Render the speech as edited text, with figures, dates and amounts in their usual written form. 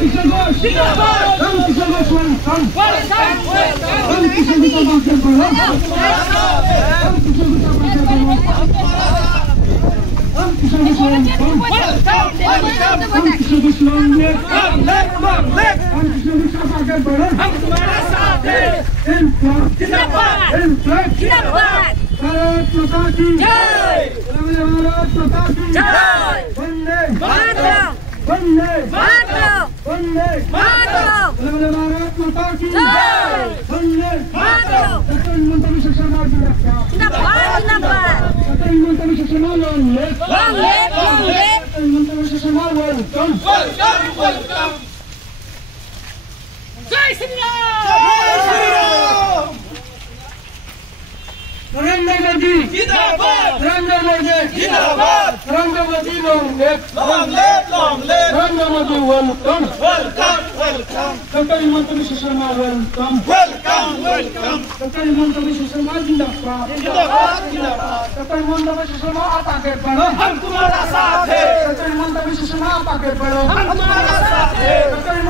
किशन घोष जिंदाबाद, राम किशन घोष वेलकम, राम किशन घोष जय श्री राम। नरेंद्र मोदी जिंदाबाद, नरेंद्र मोदी जिंदाबाद, Narendra Modi long live, Narendra Modi welcome, सरकारी मंत्री सुषमा वेलकम, सरकारी मंत्री सुषमा जिंदाबाद, सरकारी मंत्री सुषमा आप आगे बढ़ो, हम तुम्हारा साथ है, सरकारी मंत्री सुषमा आप आगे बढ़ो, हम तुम्हारा साथ है, सरकारी